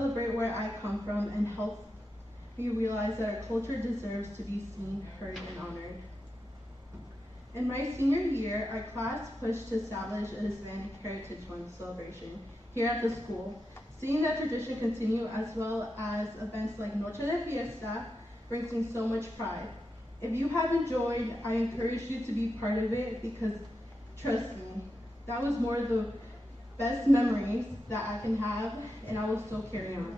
celebrate where I come from and help me realize that our culture deserves to be seen, heard, and honored. In my senior year, our class pushed to establish a Hispanic Heritage Month celebration here at the school. Seeing that tradition continue as well as events like Noche de Fiesta brings me so much pride. If you haven't joined, I encourage you to be part of it because trust me, that was one of the best memories that I can have and I will still carry on.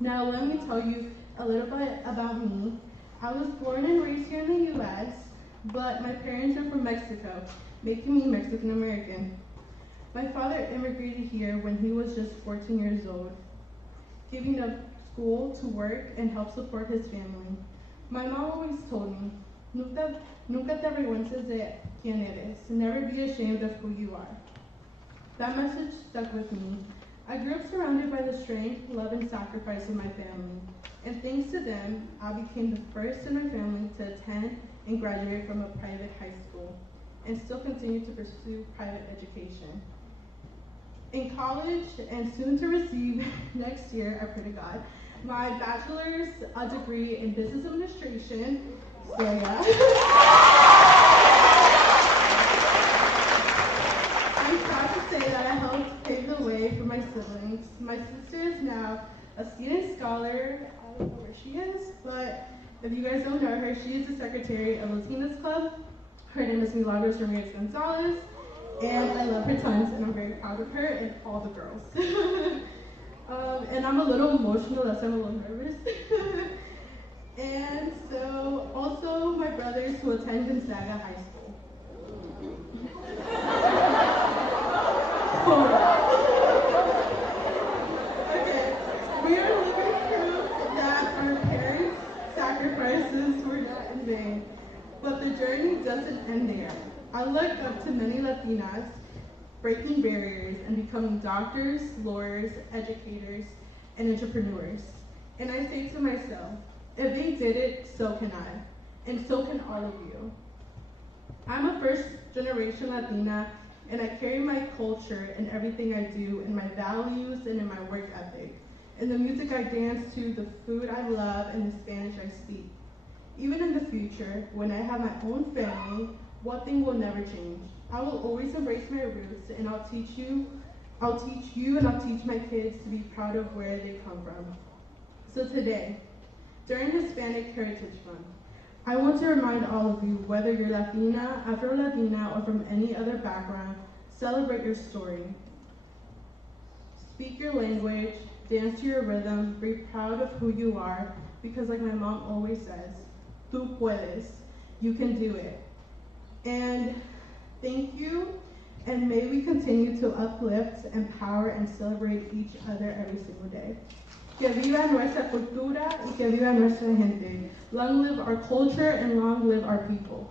Now let me tell you a little bit about me. I was born and raised here in the US, but my parents are from Mexico, making me Mexican American. My father immigrated here when he was just 14 years old, giving up school to work and help support his family. My mom always told me, nunca te avergüences de quien eres. Never be ashamed of who you are. That message stuck with me. I grew up surrounded by the strength, love, and sacrifice of my family. And thanks to them, I became the first in my family to attend and graduate from a private high school, and still continue to pursue private education. In college, and soon to receive next year, I pray to God, my bachelor's degree in business administration. So yeah. I'm proud to say that I helped pave the way for my siblings. My sister is now a student scholar. I don't know where she is, but if you guys don't know her, she is the secretary of Latinas Club. Her name is Milagros Ramirez Gonzalez, and I love her tons, and I'm very proud of her and all the girls. And I'm a little emotional, that's why I'm a little nervous. And so, also my brothers who attend Gonzaga High School. Okay, we are living proof that our parents' sacrifices were not in vain, but the journey doesn't end there. I look up to many Latinas breaking barriers and becoming doctors, lawyers, educators, and entrepreneurs. And I say to myself, if they did it, so can I, and so can all of you. I'm a first generation Latina, and I carry my culture in everything I do, in my values and in my work ethic, in the music I dance to, the food I love, and the Spanish I speak. Even in the future, when I have my own family, one thing will never change. I will always embrace my roots, and I'll teach you and I'll teach my kids to be proud of where they come from. So today, during Hispanic Heritage Month, I want to remind all of you, whether you're Latina, Afro-Latina, or from any other background, celebrate your story. Speak your language, dance to your rhythm, be proud of who you are, because like my mom always says, tú puedes, you can do it. And thank you, and may we continue to uplift, empower, and celebrate each other every single day. Que viva nuestra cultura y que viva nuestra gente. Long live our culture and long live our people.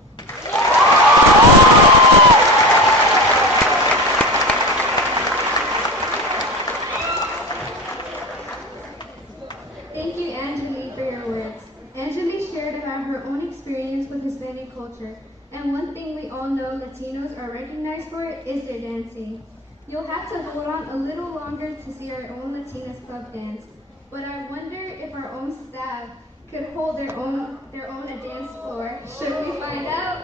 Thank you, Angeli, for your words. Angeli shared about her own experience with Hispanic culture. And one thing we all know Latinos are recognized for is their dancing. You'll have to hold on a little longer to see our own Latinas Club dance. But I wonder if our own staff could hold their own a dance floor. Should we find out?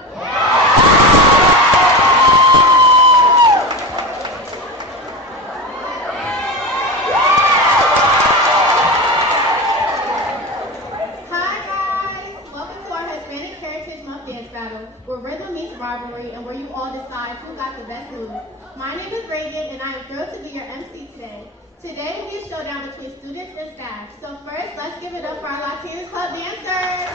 Hi guys! Welcome to our Hispanic Heritage Month Dance Battle, where rhythm meets rivalry and where you all decide who got the best moves. My name is Reagan and I am thrilled to be your MC today. Today will be a showdown between students and staff. So first, let's give it up for our Latinas Club dancers.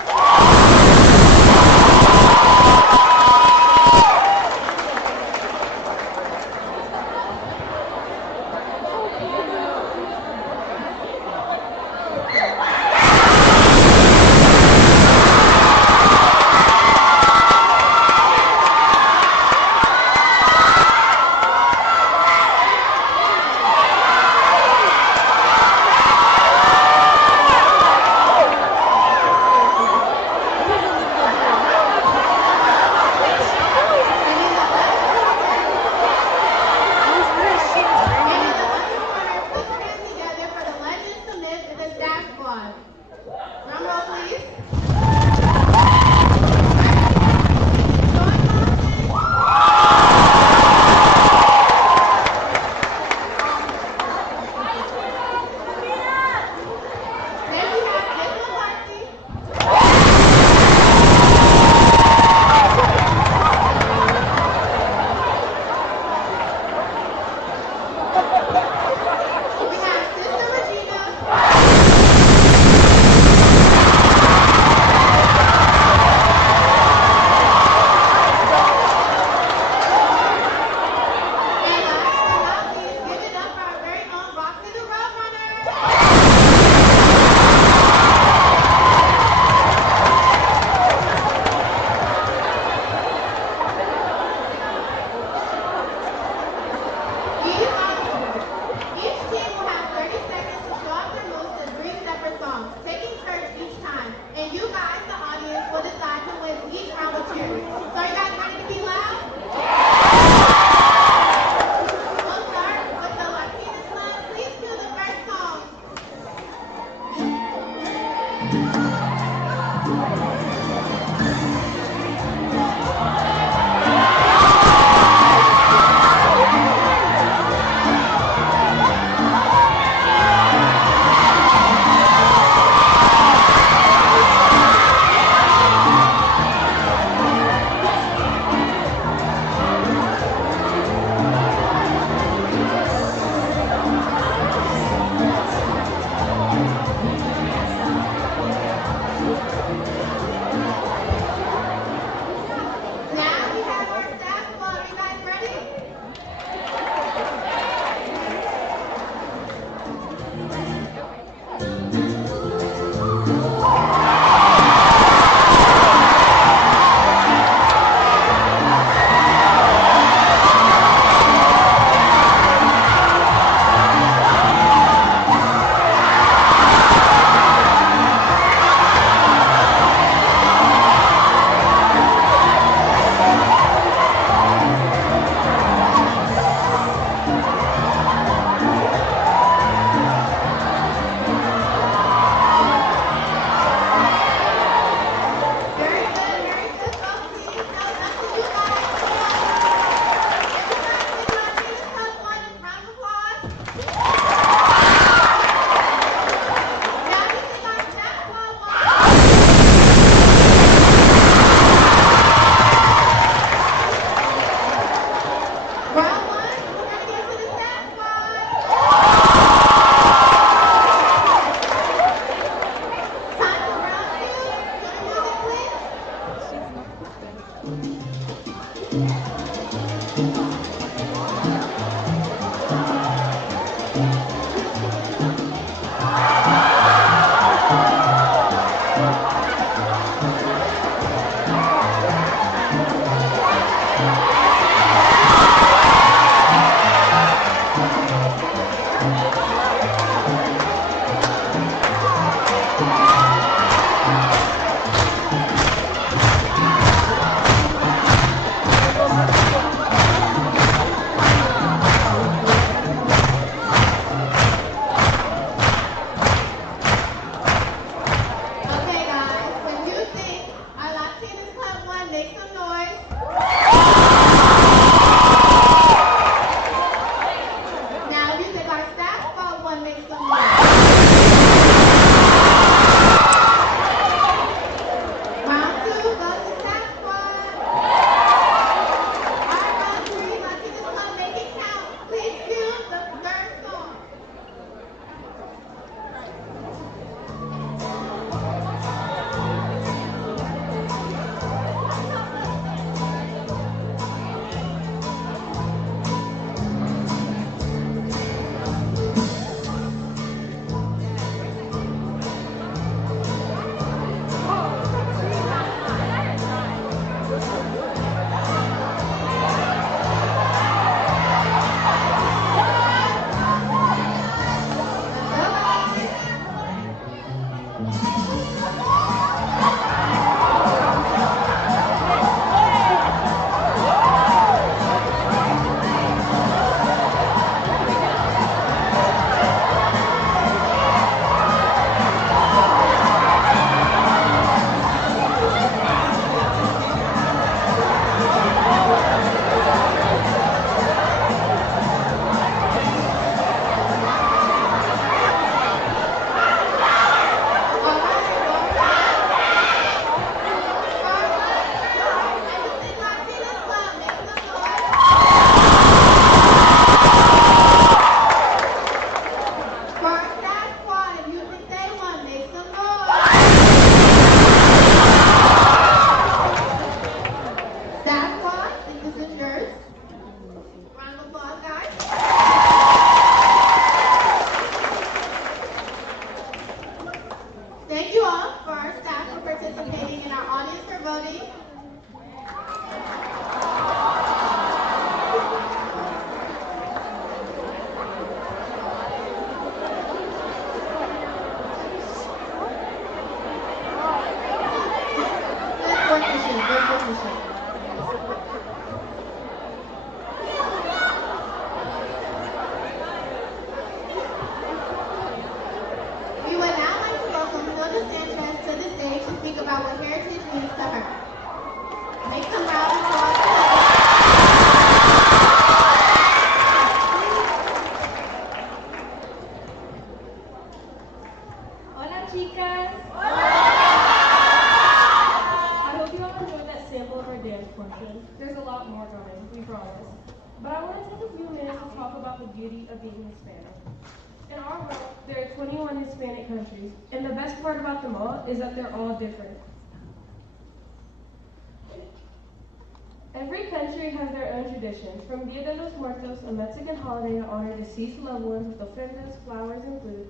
chicas! I hope you all enjoyed that sample of our dance portion. There's a lot more coming, we promise. But I want to take a few minutes to talk about the beauty of being Hispanic. In our world, there are 21 Hispanic countries, and the best part about them all is that they're all different. Every country has their own traditions, from Dia de los Muertos, a Mexican holiday to honor deceased loved ones with ofrendas, flowers, and food,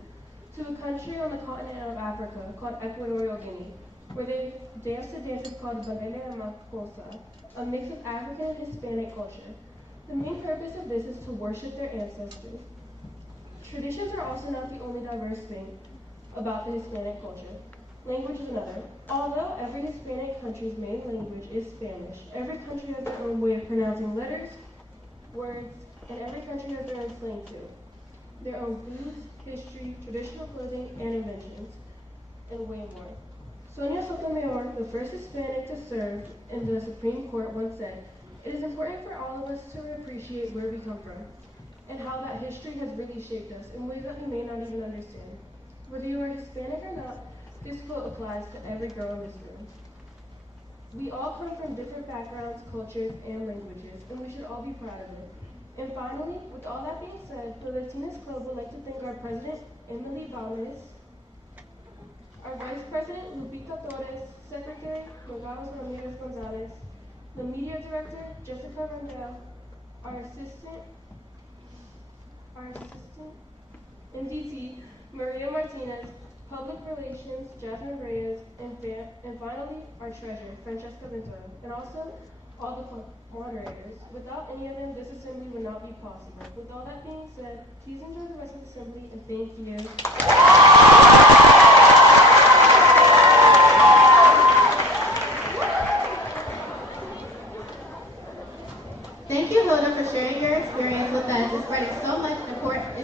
to a country on the continent of Africa called Equatorial Guinea, where they dance to dances called Bandera and Macosa, a mix of African and Hispanic culture. The main purpose of this is to worship their ancestors. Traditions are also not the only diverse thing about the Hispanic culture. Language is another. Although every Hispanic country's main language is Spanish, every country has their own way of pronouncing letters, words, and every country has their own slang too. Their own foods, history, traditional clothing, and inventions, and way more. Sonia Sotomayor, the first Hispanic to serve in the Supreme Court, once said, "It is important for all of us to appreciate where we come from, and how that history has really shaped us in ways that we may not even understand. Whether you are Hispanic or not, this quote applies to every girl in this room. We all come from different backgrounds, cultures, and languages, and we should all be proud of it. And finally, with all that being said, the Latinas Club would like to thank our president, Emily Balmes, our vice president, Lupita Torres, secretary, Nogales Ramirez Gonzalez, the media director, Jessica Randall, our assistant, MDT, Maria Martinez, Public Relations, Jasmine Reyes, and finally, our treasurer, Francesca Ventura, and also all the moderators. Without any of them, this assembly would not be possible. With all that being said, please enjoy the rest of the assembly, and thank you. Thank you, Hilda, for sharing your experience with us and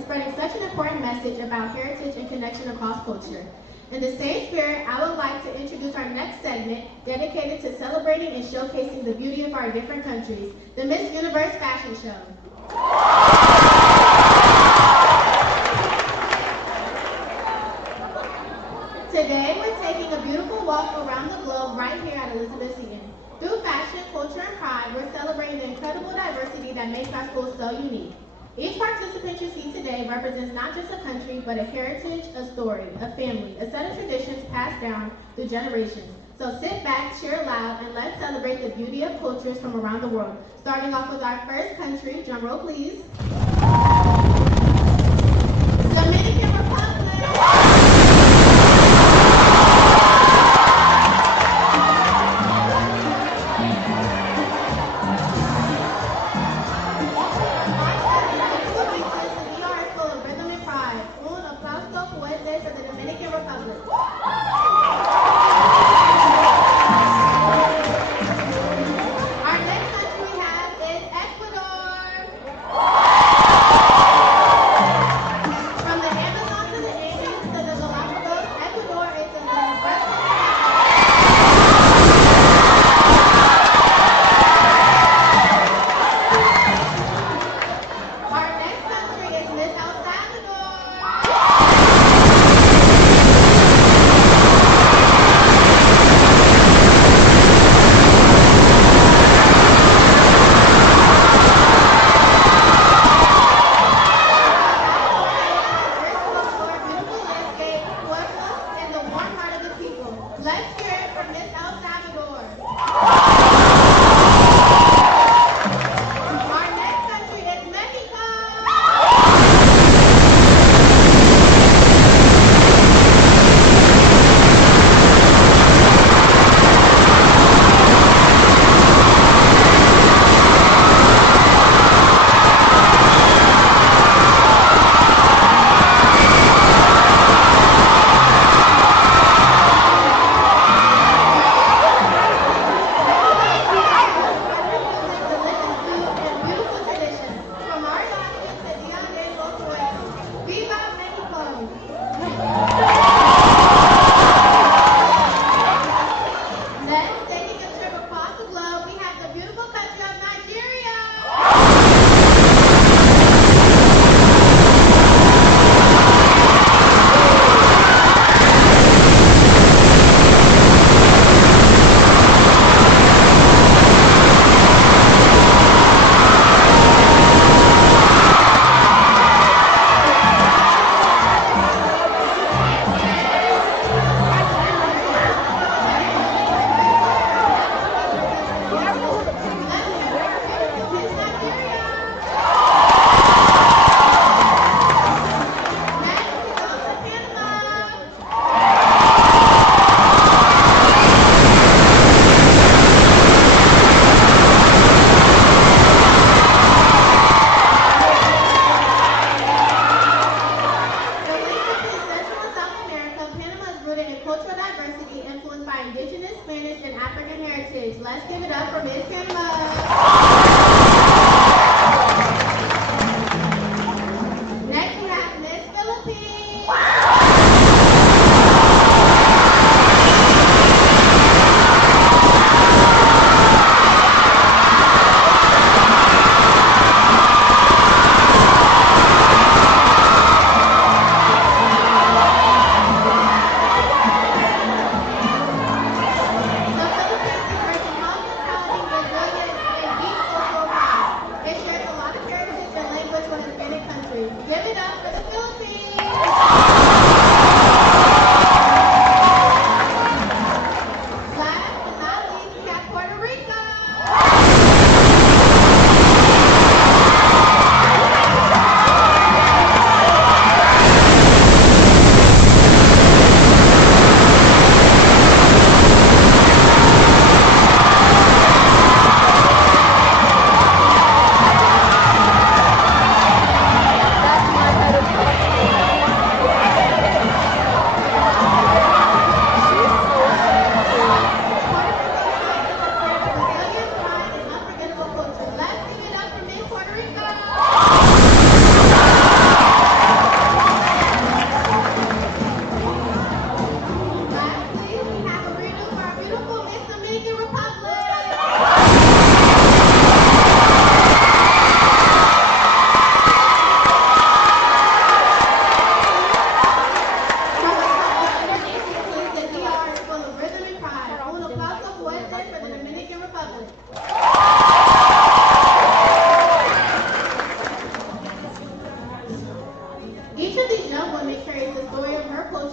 spreading such an important message about heritage and connection across culture. In the same spirit, I would like to introduce our next segment dedicated to celebrating and showcasing the beauty of our different countries, the Miss Universe Fashion Show. Today, we're taking a beautiful walk around the globe right here at Elizabeth Seton. Through fashion, culture, and pride, we're celebrating the incredible diversity that makes our school so unique. Each participant you see today represents not just a country, but a heritage, a story, a family, a set of traditions passed down through generations. So sit back, cheer loud, and let's celebrate the beauty of cultures from around the world. Starting off with our first country, drum roll please. Dominican Republic.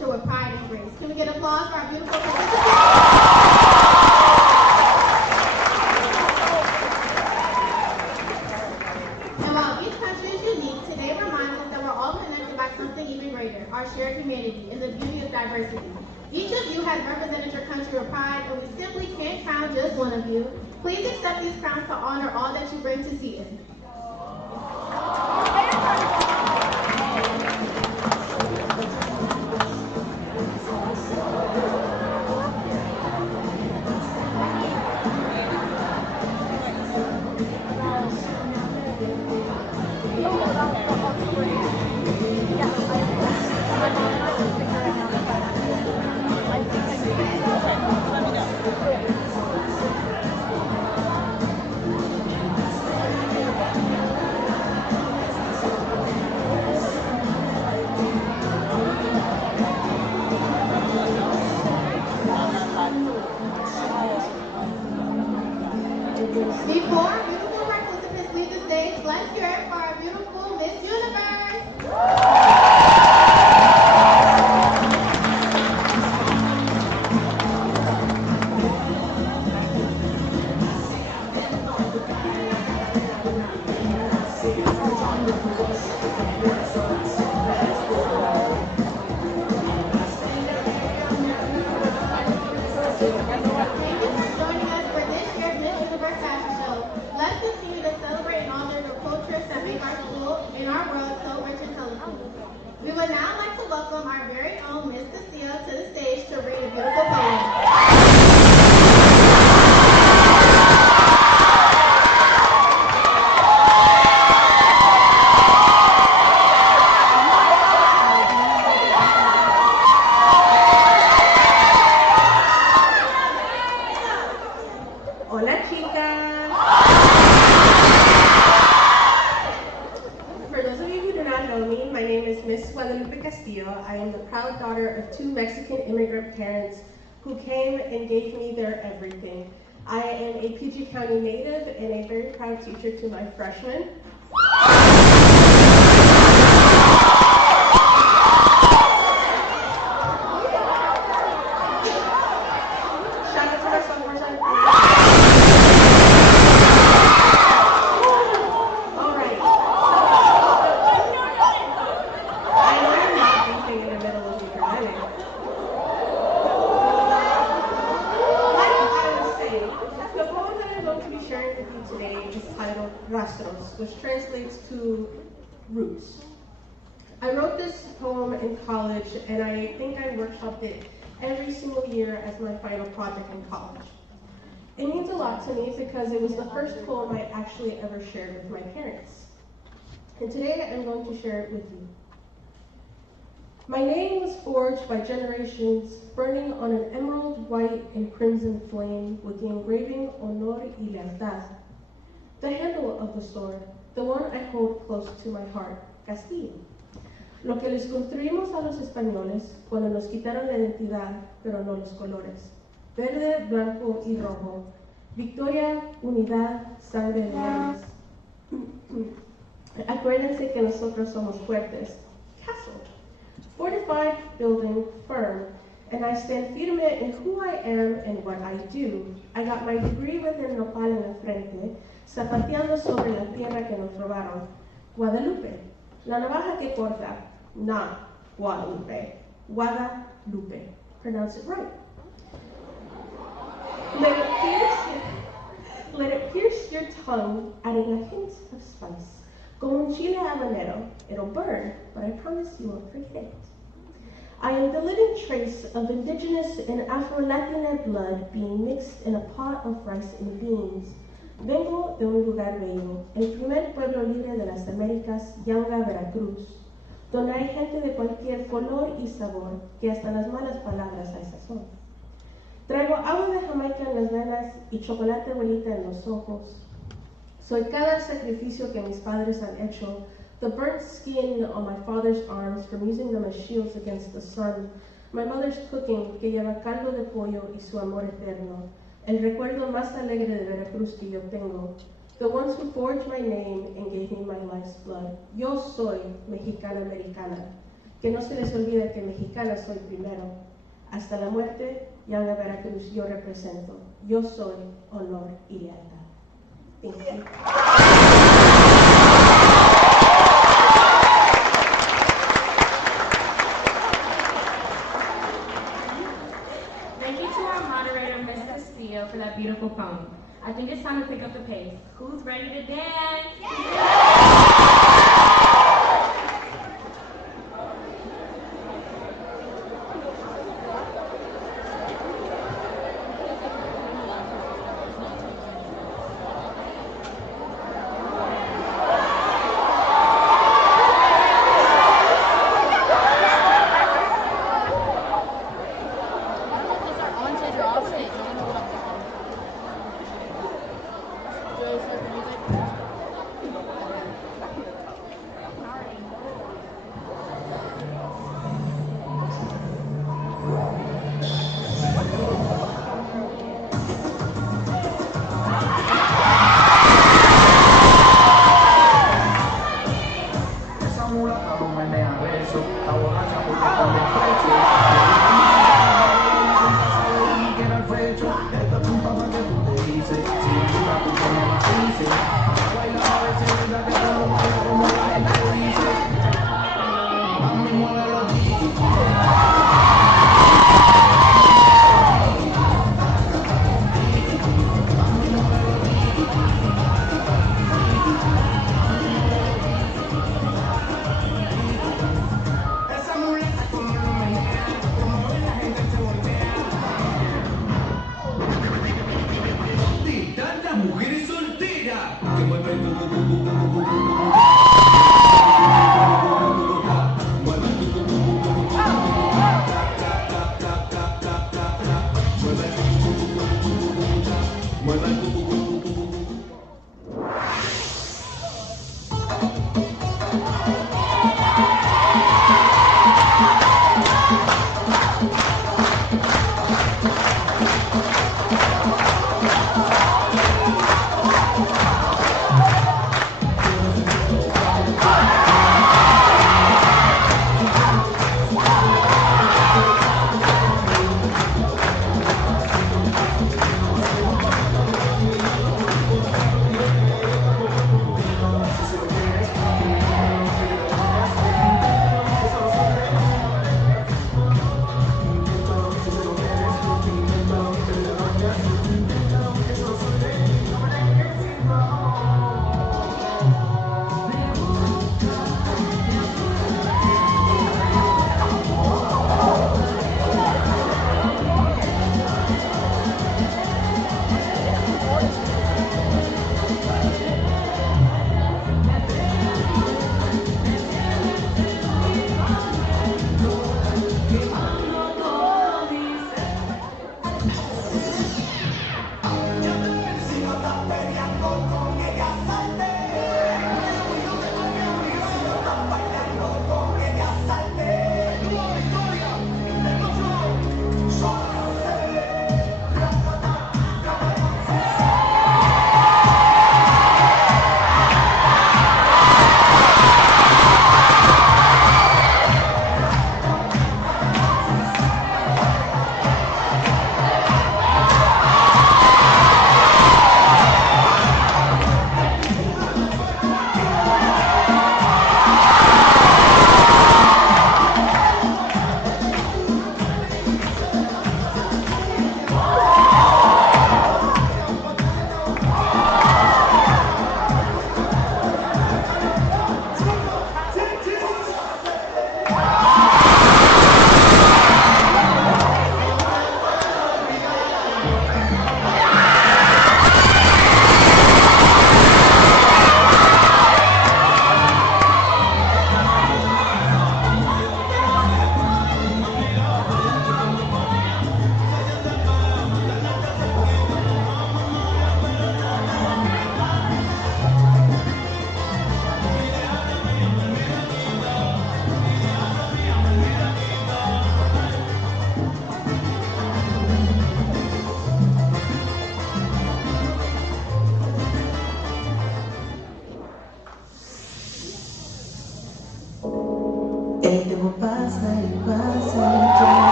culture with pride and grace. Can we get applause for our beautiful participants? And while each country is unique, today reminds us that we're all connected by something even greater, our shared humanity and the beauty of diversity. Each of you has represented your country with pride, and we simply can't crown just one of you. Please accept these crowns to honor all that you bring to Seton. Before our beautiful participants leave the stage, let's hear it for our beautiful Miss Universe. Thank you for joining us for this year's Miss Universe Fashion Show. Let's continue to celebrate and honor the cultures that make our school and our world so rich and colorful. We would now like to welcome our very own Miss Castillo to the stage to read a beautiful poem. Hola chicas! For those of you who do not know me, my name is Miss Guadalupe Castillo. I am the proud daughter of two Mexican immigrant parents who came and gave me their everything. I am a PG County native and a very proud teacher to my freshmen. Shout out to my sophomores. All right. I know I'm not beefing in the middle of your learning. Like I was saying, the poem that I'm going to be sharing with you today is titled Rastros, which translates to roots. I wrote this poem in college, and I think I workshopped it every single year as my final project in college. It means a lot to me because it was the first poem I actually ever shared with my parents. And today I'm going to share it with you. My name was forged by generations, burning on an emerald white and crimson flame with the engraving Honor y Lealtad. The handle of the sword, the one I hold close to my heart, Castillo. Lo que les construimos a los españoles cuando nos quitaron la identidad, pero no los colores. Verde, blanco y rojo. Victoria, unidad, sangre de héroes. Acuérdense que nosotros somos fuertes. Castle. Fortified, building, firm. And I stand firme in who I am and what I do. I got my degree with el nopal en la frente, zapateando sobre la tierra que nos robaron. Guadalupe. La navaja que corta. Not Guadalupe. Guadalupe. Pronounce it right. Let it pierce your tongue, adding a hint of spice. Como un chile habanero, it'll burn, but I promise you won't forget it. I am the living trace of indigenous and Afro-Latina blood being mixed in a pot of rice and beans. Vengo de un lugar bello, el primer pueblo libre de las Américas, Yanga, Veracruz, donde hay gente de cualquier color y sabor, que hasta las malas palabras hay sazón. Traigo agua de Jamaica en las venas y chocolate abuelita en los ojos. Soy cada sacrificio que mis padres han hecho, the burnt skin on my father's arms from using them as shields against the sun, my mother's cooking que lleva caldo de pollo y su amor eterno, el recuerdo más alegre de Veracruz que yo tengo, the ones who forged my name and gave me my life's blood. Yo soy Mexicana Americana. Que no se les olvide que mexicana soy primero. Hasta la muerte y a la Veracruz yo represento. Yo soy honor y lealtad. Thank you. Thank you to our moderator, Ms. Castillo, for that beautiful poem. I think it's time to pick up the pace. Who's ready to dance?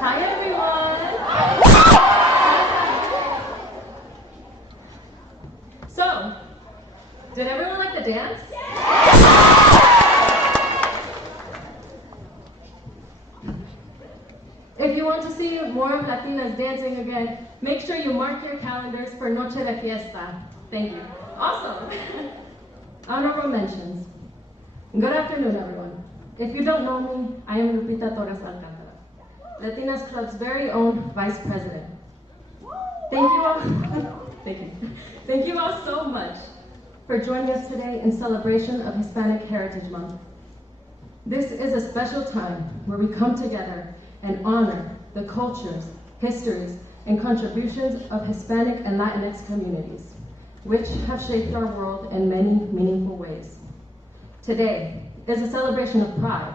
Hi everyone! So, did everyone like the dance? If you want to see more of Latinas dancing again, make sure you mark your calendars for Noche de Fiesta. Thank you. Awesome! Honorable mentions. Good afternoon, everyone. If you don't know me, I am Lupita Torres Alcantara, Latinas Club's very own Vice President. Thank you all. Thank you. Thank you all so much for joining us today in celebration of Hispanic Heritage Month. This is a special time where we come together and honor the cultures, histories, and contributions of Hispanic and Latinx communities, which have shaped our world in many meaningful ways. Today is a celebration of pride,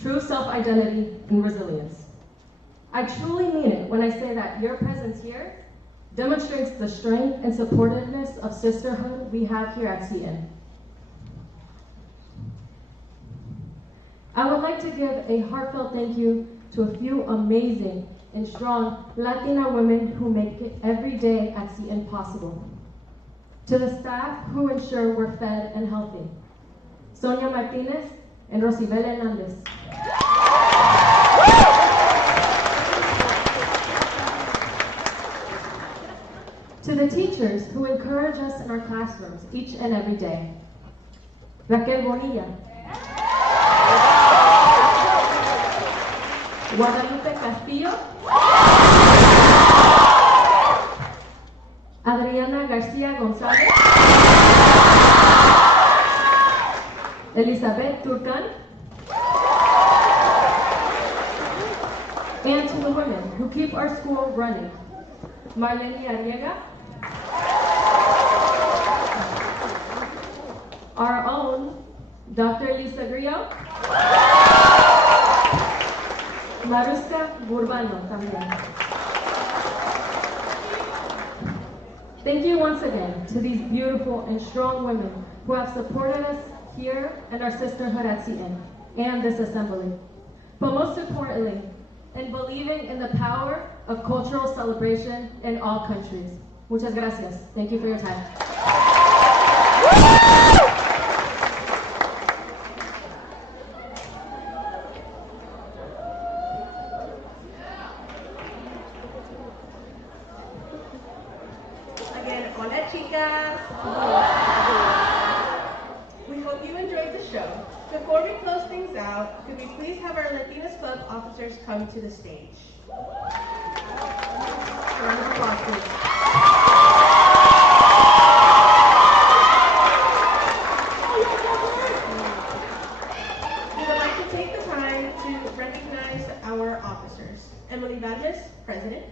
true self-identity, and resilience. I truly mean it when I say that your presence here demonstrates the strength and supportiveness of sisterhood we have here at CN. I would like to give a heartfelt thank you to a few amazing and strong Latina women who make it every day at CN possible. To the staff who ensure we're fed and healthy, Sonia Martinez and Rosibel Hernandez. To the teachers who encourage us in our classrooms each and every day, Raquel Bonilla, Guadalupe Castillo, Adriana Garcia Gonzalez, Elizabeth Turcan, and to the women who keep our school running, Marlene Arriaga, our own Dr. Lisa Grillo, Maruska Burbano también. Thank you once again to these beautiful and strong women who have supported us here and our sisterhood at CN and this assembly. But most importantly, in believing in the power of cultural celebration in all countries. Muchas gracias. Thank you for your time. Again, hola chicas. We hope you enjoyed the show. Before we close things out, could we please have our Latinas Club officers come to the stage? Round of applause, please. We would like to take the time to recognize our officers. Emily Valles, President.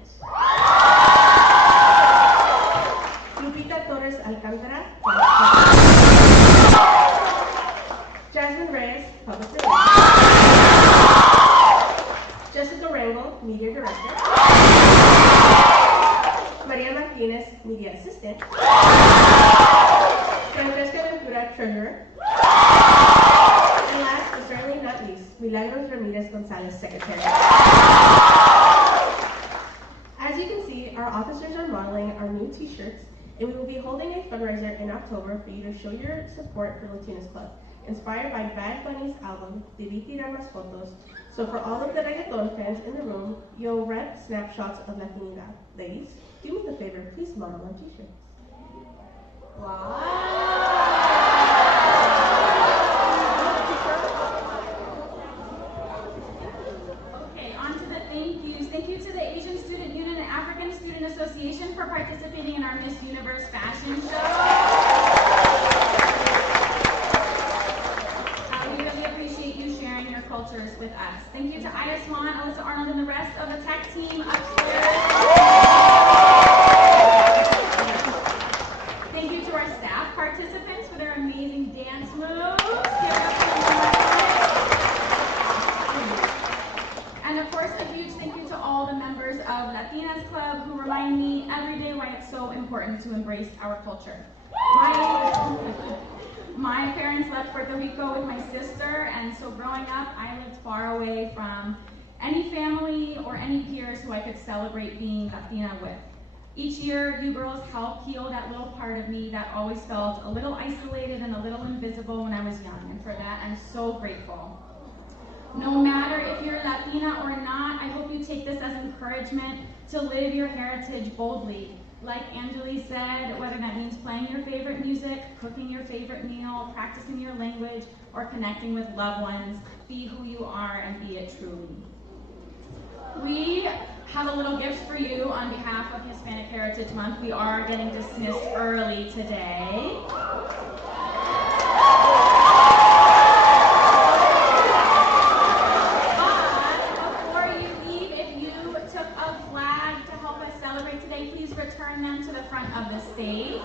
Lupita Torres Alcantara, Jasmine Reyes, Public Relations. Jessica Rangel, Media Director. Maria Martinez, Media Assistant. Francesca Ventura, Treasurer. And last but certainly not least, Milagros Ramirez Gonzalez, Secretary. As you can see, our officers are modeling our new t-shirts, and we will be holding a fundraiser in October for you to show your support for Latinas Club, inspired by Bad Bunny's album, Debí Tirar Más Fotos. So for all of the reggaeton fans in the room, you'll rent snapshots of Latinidad. Ladies, do me the favor, please model our t-shirts. Okay, on to the thank yous. Thank you to the Asian Student Union and African Student Association for participating in our Miss Universe fashion show. We really appreciate you sharing your cultures with us. Thank you to Ida Swan, Alyssa Arnold, and the rest of the tech team upstairs. Thank you to to our staff participants for their amazing dance moves. Give it up for them. And of course, a huge thank you to all the members of Latinas Club who remind me every day why it's so important to embrace our culture. My parents left Puerto Rico with my sister, and so growing up, I lived far away from any family or any peers who I could celebrate being Latina with. Each year, you girls help heal that little part of me that always felt a little isolated and a little invisible when I was young, and for that, I'm so grateful. No matter if you're Latina or not, I hope you take this as encouragement to live your heritage boldly. Like Angeli said, whether that means playing your favorite music, cooking your favorite meal, practicing your language, or connecting with loved ones, be who you are and be it truly. We have a little gift for you on behalf of Hispanic Heritage Month. We are getting dismissed early today. Return them to the front of the stage.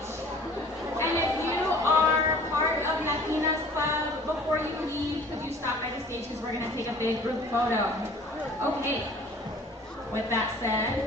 And if you are part of Latinas Club, before you leave, could you stop by the stage because we're going to take a big group photo. Okay, with that said,